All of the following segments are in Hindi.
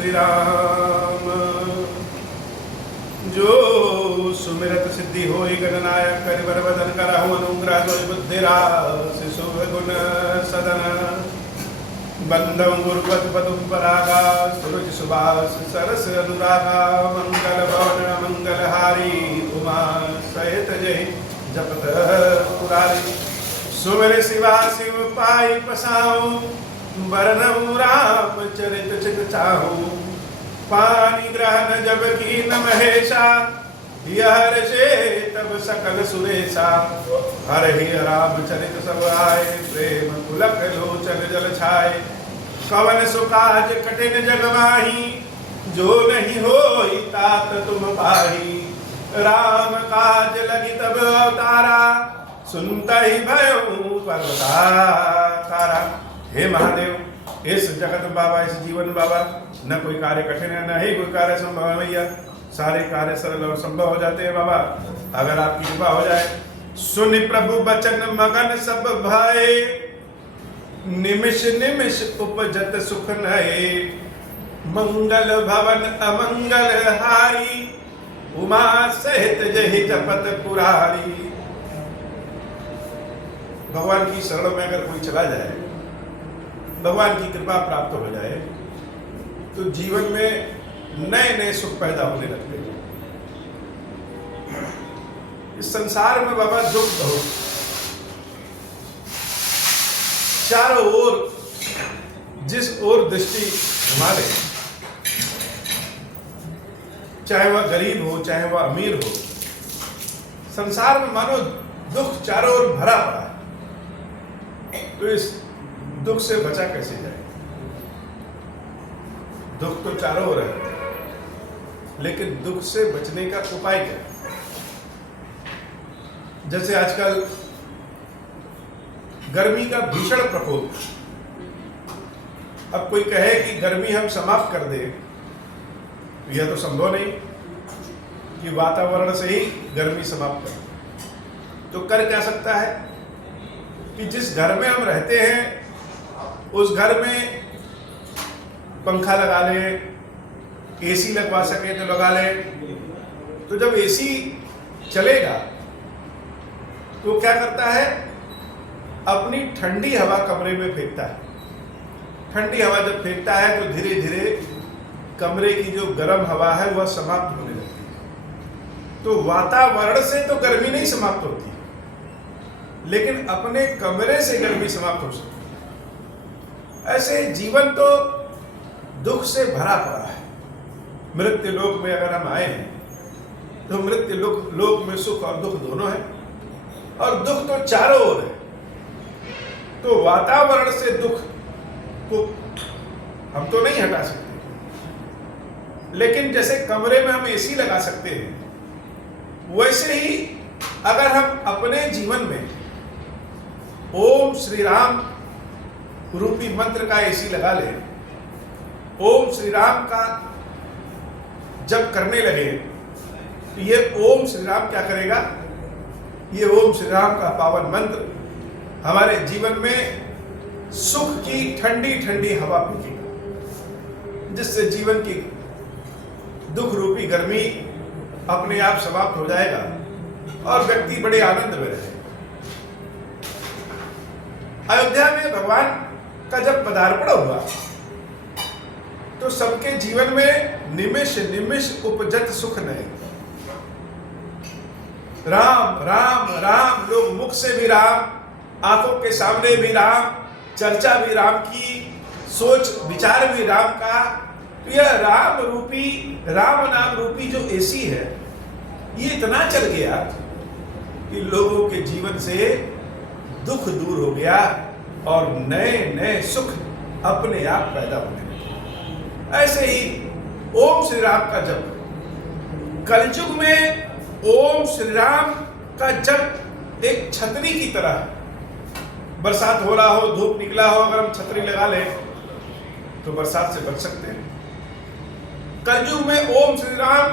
श्री राम। जो सुमिरत सिद्धि होई गणनायक करिवर वदन करहु अनुग्रह होई बुद्धि राशि शुभ गुण सदन। बंधव गुरुपद पदुम परागा सूरज सुबास सरस अनुरागा। मंगल भवन मंगल हारी उमा सहित जय जपत पुरारी। सुमिर शिवा शिव पाई पसाऊं बरनऊ राम चरित चित चाहूं। पानी ग्रहण जब की न महेशा यह से तब सकल सुरेशा। हर ही राम चरित सब आए प्रेम पुलक लोचन जल छाए। कवन सुकाज कठिन जग माही जो नहीं होई तात तुम पाही। राम काज लगी तब अवतारा सुनता ही भयऊ पर्वतारा। हे महादेव इस जगत बाबा इस जीवन बाबा न कोई कार्य कठिन है न ही कोई कार्य संभव है भैया। सारे कार्य सरल और संभव हो जाते हैं बाबा अगर आपकी कृपा हो जाए। सुनि प्रभु बचन मगन सब भय निमिष निमिष उपजत सुख नए। मंगल भवन अमंगल हारी उमा सहित जहि जपत पुरारी। भगवान की शरण में अगर कोई चला जाए भगवान की कृपा प्राप्त हो जाए तो जीवन में नए नए सुख पैदा होने लगते हैं। इस संसार में बाबा दुख बहुत चारों ओर जिस ओर दृष्टि घुमा ले चाहे वह गरीब हो चाहे वह अमीर हो संसार में मानो दुख चारों ओर भरा पड़ा है। तो इस दुख से बचा कैसे जाए। दुख तो चारों ओर है लेकिन दुख से बचने का उपाय क्या है। जैसे आजकल गर्मी का भीषण प्रकोप। अब कोई कहे कि गर्मी हम समाप्त कर दें यह तो संभव नहीं कि वातावरण से ही गर्मी समाप्त कर। तो कर क्या सकता है कि जिस घर में हम रहते हैं उस घर में पंखा लगा ले एसी लगवा सके तो लगा ले। तो जब एसी चलेगा तो क्या करता है अपनी ठंडी हवा कमरे में फेंकता है। ठंडी हवा जब फेंकता है तो धीरे धीरे कमरे की जो गर्म हवा है वह समाप्त होने लगती है। तो वातावरण से तो गर्मी नहीं समाप्त होती लेकिन अपने कमरे से गर्मी समाप्त हो सकती है। ऐसे जीवन तो दुख से भरा पड़ा है। मृत्यु लोक में अगर हम आए हैं तो मृत्यु लोक में सुख और दुख दोनों है और दुख तो चारों ओर है। तो वातावरण से दुख को हम तो नहीं हटा सकते लेकिन जैसे कमरे में हम एसी लगा सकते हैं वैसे ही अगर हम अपने जीवन में ओम श्री राम रूपी मंत्र का एसी लगा लें ओम श्री राम का जब करने लगे तो ये ओम श्री राम क्या करेगा। ये ओम श्री राम का पावन मंत्र हमारे जीवन में सुख की ठंडी ठंडी हवा फेंकेगा जिससे जीवन की दुख रूपी गर्मी अपने आप समाप्त हो जाएगा और व्यक्ति बड़े आनंद में रहे। अयोध्या में भगवान का जब पदार्पण हुआ तो सबके जीवन में निमिष निमिष उपजत सुख नए। राम राम राम लोग मुख से भी राम आंखों के सामने भी राम चर्चा भी राम की सोच विचार भी राम का। तो यह राम रूपी राम नाम रूपी जो एसी है ये इतना चल गया कि लोगों के जीवन से दुख दूर हो गया और नए नए सुख अपने आप पैदा होने लगे। ऐसे ही ओम श्री राम का जप कलयुग में ओम श्री राम का जप एक छतरी की तरह है। बरसात हो रहा हो धूप निकला हो अगर हम छतरी लगा लें तो बरसात से बच सकते हैं। कलयुग में ओम श्री राम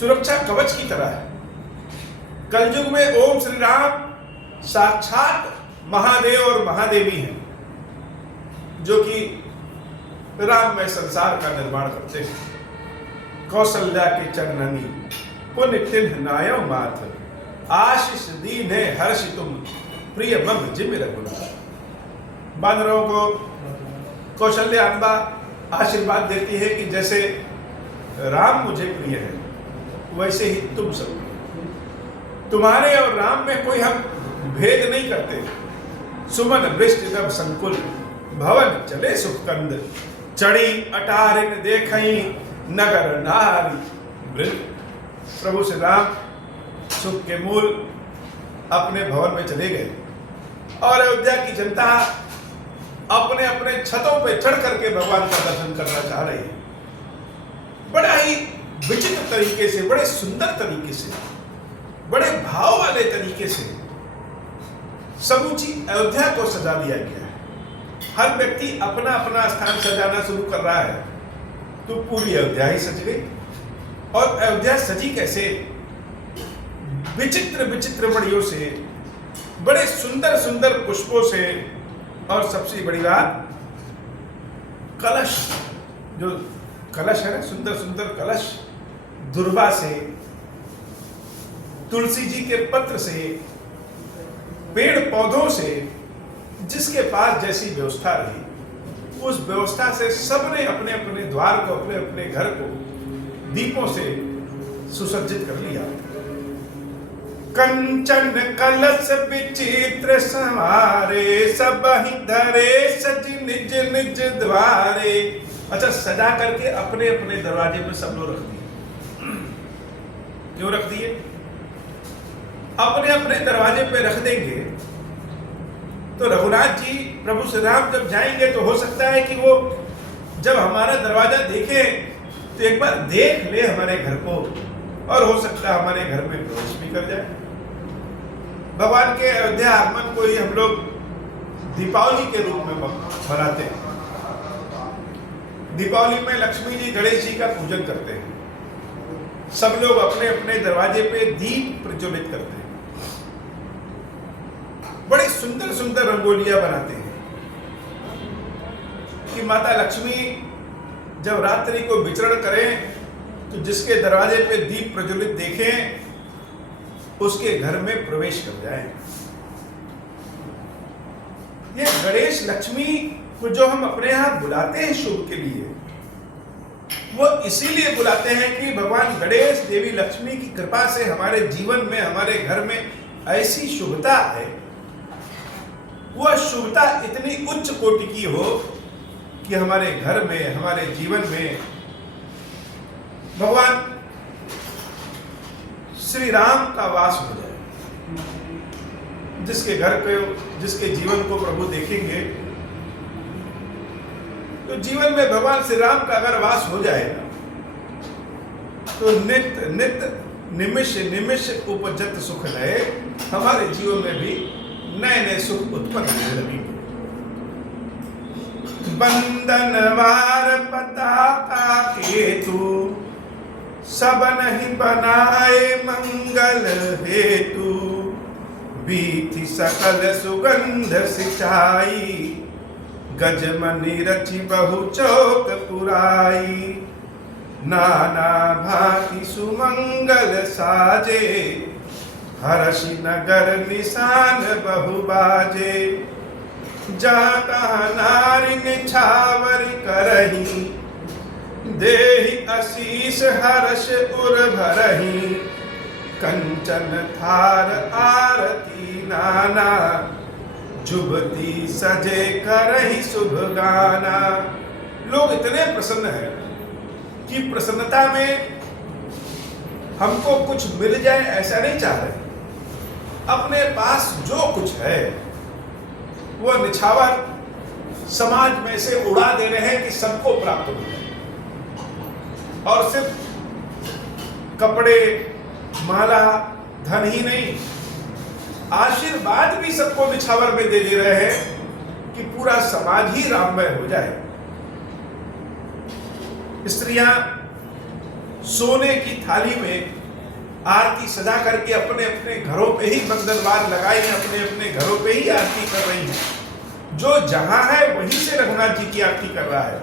सुरक्षा कवच की तरह है। कलयुग में ओम श्री राम साक्षात महादेव और महादेवी हैं जो कि राम में संसार का निर्माण करते हैं। कौशल्या के चरणनी पुण्य तिन्ह नायो माथ, आशीष दीन है हर्ष तुम प्रिय मंग जिम रघुनाथ। बानरों को कौशल्या अम्बा आशीर्वाद देती है कि जैसे राम मुझे प्रिय है, वैसे ही तुम सब प्रिय। तुम्हारे और राम में कोई हम भेद नहीं करते। सुमन वृष्टि नभ संकुल, भवन चले सुखकंद, चढ़ी अटारिन देखई नगर नारी वृंद। प्रभु श्री राम सुख के मूल अपने भवन में चले गए और अयोध्या की जनता अपने अपने छतों पे चढ़ करके भगवान का दर्शन करना चाह रही है। बड़ा ही विचित्र तरीके से, बड़े सुंदर तरीके से, बड़े भाव वाले तरीके से समूची अयोध्या को सजा दिया गया है। हर व्यक्ति अपना अपना स्थान सजाना शुरू कर रहा है, तो पूरी अयोध्या ही सज गई। और अयोध्या सजी कैसे? विचित्र विचित्र मणियों से, बड़े सुंदर सुंदर पुष्पों से, और सबसे बड़ी बात कलश, जो कलश है ना, सुंदर सुंदर कलश, दुर्वा से, तुलसी जी के पत्र से, पेड़ पौधों से, जिसके पास जैसी व्यवस्था रही उस व्यवस्था से सबने अपने अपने द्वार को, अपने अपने घर को दीपों से सुसज्जित कर लिया। कंचन कलश विचित्र संवारे, सब ही धरे सज निज निज द्वारे। अच्छा, सजा करके अपने अपने दरवाजे पे सब लोग रख दिए। क्यों रख दिए? अपने अपने दरवाजे पे रख देंगे तो रघुनाथ जी, प्रभु श्री राम जब जाएंगे तो हो सकता है कि वो जब हमारा दरवाजा देखे तो एक बार देख ले हमारे घर को, और हो सकता है हमारे घर में प्रवेश भी कर जाए। भगवान के अयोध्या आगमन को ही हम लोग दीपावली के रूप में मनाते हैं। दीपावली में लक्ष्मी जी, गणेश जी का पूजन करते हैं। सब लोग अपने अपने दरवाजे पे दीप प्रज्वलित करते हैं, बड़ी सुंदर सुंदर रंगोलियां बनाते हैं कि माता लक्ष्मी जब रात्रि को विचरण करें तो जिसके दरवाजे पे दीप प्रज्वलित देखें उसके घर में प्रवेश कर जाए। ये गणेश लक्ष्मी को जो हम अपने यहाँ बुलाते हैं शुभ के लिए, वो इसीलिए बुलाते हैं कि भगवान गणेश, देवी लक्ष्मी की कृपा से हमारे जीवन में, हमारे घर में ऐसी शुभता है, वह शुभता इतनी उच्च कोटि की हो कि हमारे घर में, हमारे जीवन में भगवान श्री राम का वास हो जाए। जिसके घर को, जिसके जीवन को प्रभु देखेंगे तो जीवन में भगवान श्री राम का अगर वास हो जाएगा तो नित नित निमिष निमिष उपजत सुख नए, हमारे जीवन में भी नए नए सुख उत्पन्न होने लगेंगे। बंदन वार पताका केतु, सब नहीं बनाए मंगल हेतु, बीथी सकल सुगंध सिंचाई, गजमनि रचि बहु चौक पुराई, नाना भांति सुमंगल साजे, हर्षि नगर निशान बहु बाजे, जाता नारी निछावर करही, देहि आशीष हर्ष उर भरही, कंचन थार आरती नाना, जुबती सजे करही शुभ गाना। लोग इतने प्रसन्न हैं कि प्रसन्नता में हमको कुछ मिल जाए ऐसा नहीं चाह रहे। अपने पास जो कुछ है वो निछावर समाज में से उड़ा दे रहे हैं कि सबको प्राप्त हो जाए। और सिर्फ कपड़े, माला, धन ही नहीं, आशीर्वाद भी सबको निछावर में दे रहे हैं कि पूरा समाज ही राममय हो जाए। स्त्रियां सोने की थाली में आरती सजा करके अपने अपने घरों पे ही बंधनवार लगाई, अपने अपने घरों पे ही आरती कर रही हैं। जो जहां है वहीं से रघुनाथ जी की आरती कर रहा है।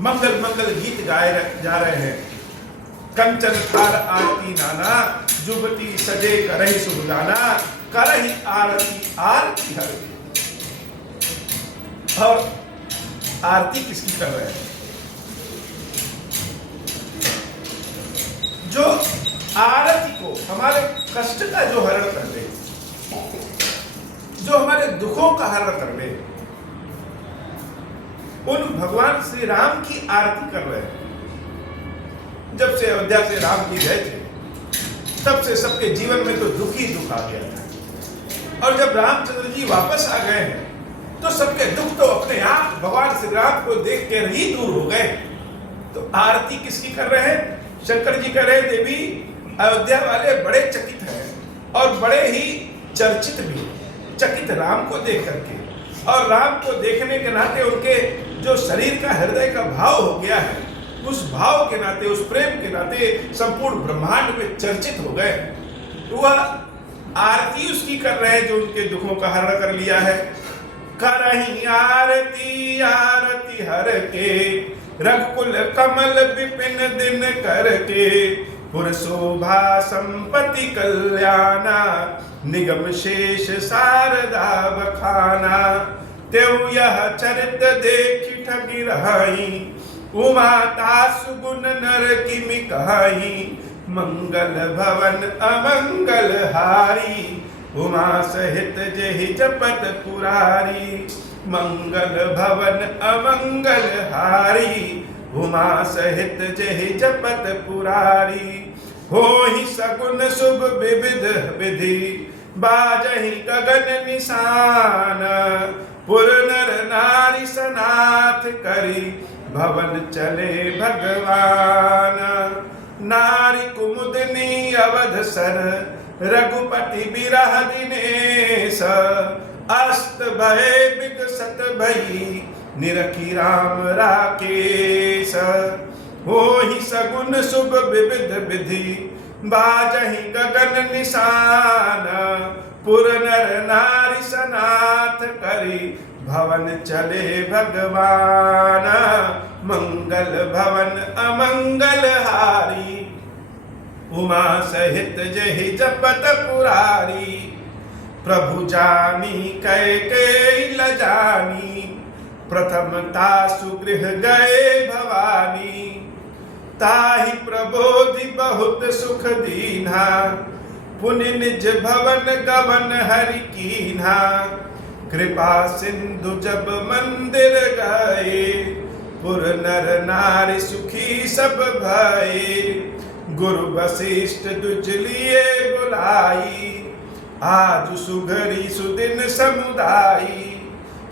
मंगल मंगल गीत गाए जा रहे हैं। कंचन थार आरती नाना, जुबती सजे करहि सुबदाना, करहि आरती आरती हर। और आरती किसकी कर रहे हैं? जो आरती को, हमारे कष्ट का जो हरण कर ले, जो हमारे दुखों का हरण कर ले, उन भगवान श्री राम की आरती कर रहे हैं। जब से अयोध्या से राम जी गए थे, तब से सबके जीवन में तो दुख ही दुख आ गया था। और जब रामचंद्र जी वापस आ गए हैं, तो सबके दुख तो अपने आप भगवान श्री राम को देख कर ही दूर हो गए। तो आरती किसकी कर रहे हैं? शंकर जी कह रहे हैं, देवी अयोध्या वाले बड़े चकित हैं और बड़े ही चर्चित भी, चकित राम को देख करके। और राम को देखने के नाते उनके जो शरीर का, हृदय का भाव हो गया है, उस भाव के नाते, उस प्रेम के नाते संपूर्ण ब्रह्मांड में चर्चित हो गए। वह आरती उसकी कर रहे हैं जो उनके दुखों का हरण कर लिया है। करहि आरती आरती हर के, रघुकुल कमल विपिन दिन करके, पुर शोभा संपत्ति कल्याणा, निगम शेष शारदा बखाना। त्यों यह चरित देखि ठगी रहाई, उमा तासु गुण नर किमि कहाई। मंगल भवन अमंगल हारी, उमा सहित जेहि जपत पुरारी। मंगल भवन अमंगल हारी, उमा सहित जेहि जपत पुरारी। होहि सगुन शुभ विविध विधि, बाजहि गगन निशान। पुर नर नारी सनाथ करी, भवन चले भगवान। नारी कुमुदनी अवध सर, रघुपति बिरह दिनेश। अस्त भय विकसत भई, निरखी राम राकेश। होहि सगुन शुभ विविध विधि, बाजहि गगन निशान। पुर नर नारी सनाथ करी, भवन चले भगवान। मंगल भवन अमंगल हारी, उमा सहित जेहि जपत पुरारी। प्रभु जानी कैकेयी लजानी, प्रथमता सुगृह गए भवानी। ताहि प्रबोधि बहुत सुख दीन्हा, पुनि निज भवन गवन हरि कीन्हा। कृपा सिंधु जब मंदिर गए, पुर नर नारी सुखी सब भये। गुरु वशिष्ठ दुज लिए बुलाई, आज सुघरी सुदिन समुदाई।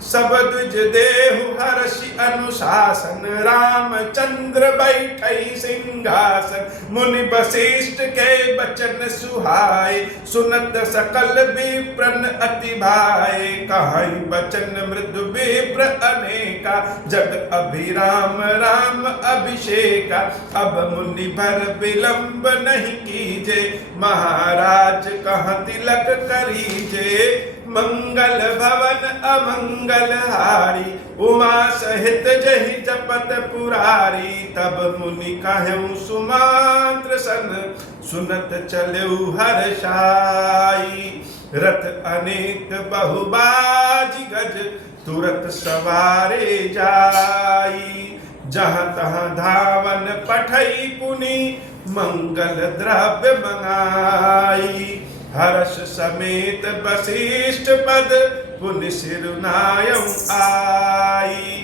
सब दुज देहु हर्षि अनुशासन, रामचंद्र बैठई सिंहासन। मुनि वशिष्ठ के बचन सुहाए, सुनत सकल विप्रन अति भाए। कहीं बचन मृदु विप्र अनेका, जग अभिराम राम अभिषेका। अब मुनि भर विलंब नहीं कीजे, महाराज कहाँ तिलक करीजे। मंगल भवन अमंगल हारी, उमा सहित जेहि जपत पुरारी। तब मुनि कहु सुमंत्र सन, सुनत चलऊ हर्षाई। रथ अनेक बहुबाजी गज, तुरत सवारे जाई। जहाँ तहाँ धावन पठई पुनि, मंगल द्रव्य मंगाई। हर्ष समेत वशिष्ठ पद, पुनि सिरुनायऊ आई।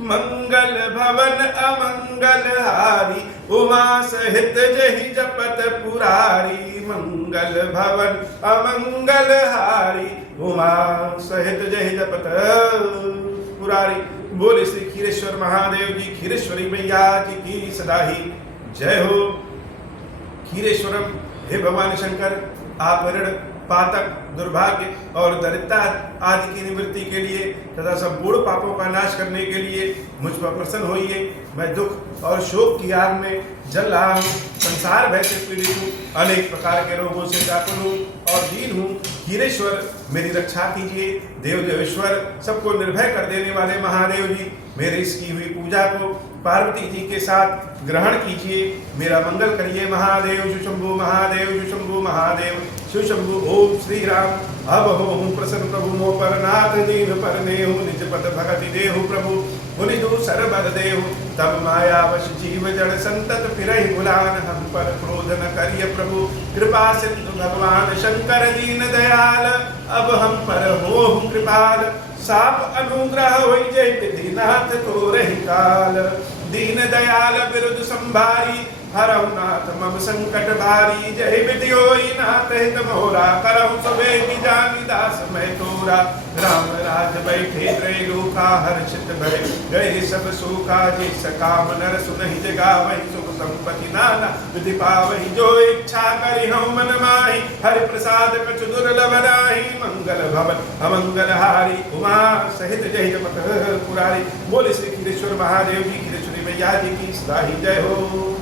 मंगल भवन अमंगल हारी, उमा सहित जेहि जपत पुरारी। मंगल भवन अमंगल हारी, उमा सहित जेहि जपत पुरारी। बोले श्री खीरेश्वर महादेव जी, खीरेश्वरी मैया जी की सदा ही जय हो। खीरेश्वरम, हे भगवान शंकर, आप ऋण, पातक, दुर्भाग्य और दरिद्रता आदि की निवृत्ति के लिए तथा संपूर्ण पापों का नाश करने के लिए मुझ पर प्रसन्न होइए। मैं दुख और शोक की आग में जल रहा हूँ, संसार भय से पीड़ित हूँ, अनेक प्रकार के रोगों से व्याकुल हूँ और दीन हूँ, हीरेश्वर मेरी रक्षा कीजिए। देव देवेश्वर सबको निर्भय कर देने वाले महादेव जी, मेरे इसकी हुई पूजा को पार्वती जी के साथ ग्रहण कीजिए, मेरा मंगल करिए महादेव। शिव शंभु महादेव, शिव शंभु महादेव, शिव शंभु। ओम श्री राम। अब हो प्रसन्न प्रभु मो पर, नाथ दीन पर नेहु, निज पद भगति देहु प्रभु, मुनि दूसर बर देहु। तब माया वश जीव जड़ संतत फिरहि बुलान, हम पर क्रोध न करिय प्रभु, कृपा सिंधु भगवान शंकर दीन दयाल। अब हम पर होहु कृपाल, साप अनुग्रह होई जय विधि नाथ तो रही काल। दीन दयाल बिरुद संभारी, हरहु नाथ मम संकट भारी। जय विधि होई नाथ हित मोरा, करहु सबे जानी दास मैं तोरा। राम राज बैठे त्रैलोका, हर्षित भय गए सब सूखा। जे सकाम नर सुनहि जगावहि, सुख संपत्ति नाना विधि पावहि। जो इच्छा करि हऊँ मन माहि, हरि प्रसाद कछु दुर्लभ नाहि। मंगल भवन अमंगल हारी, उमा सहित जय जपत पुरारी। बोले श्री खीरेश्वर महादेव जी, खीरेश्वरी मैया जी की सदा ही जय हो।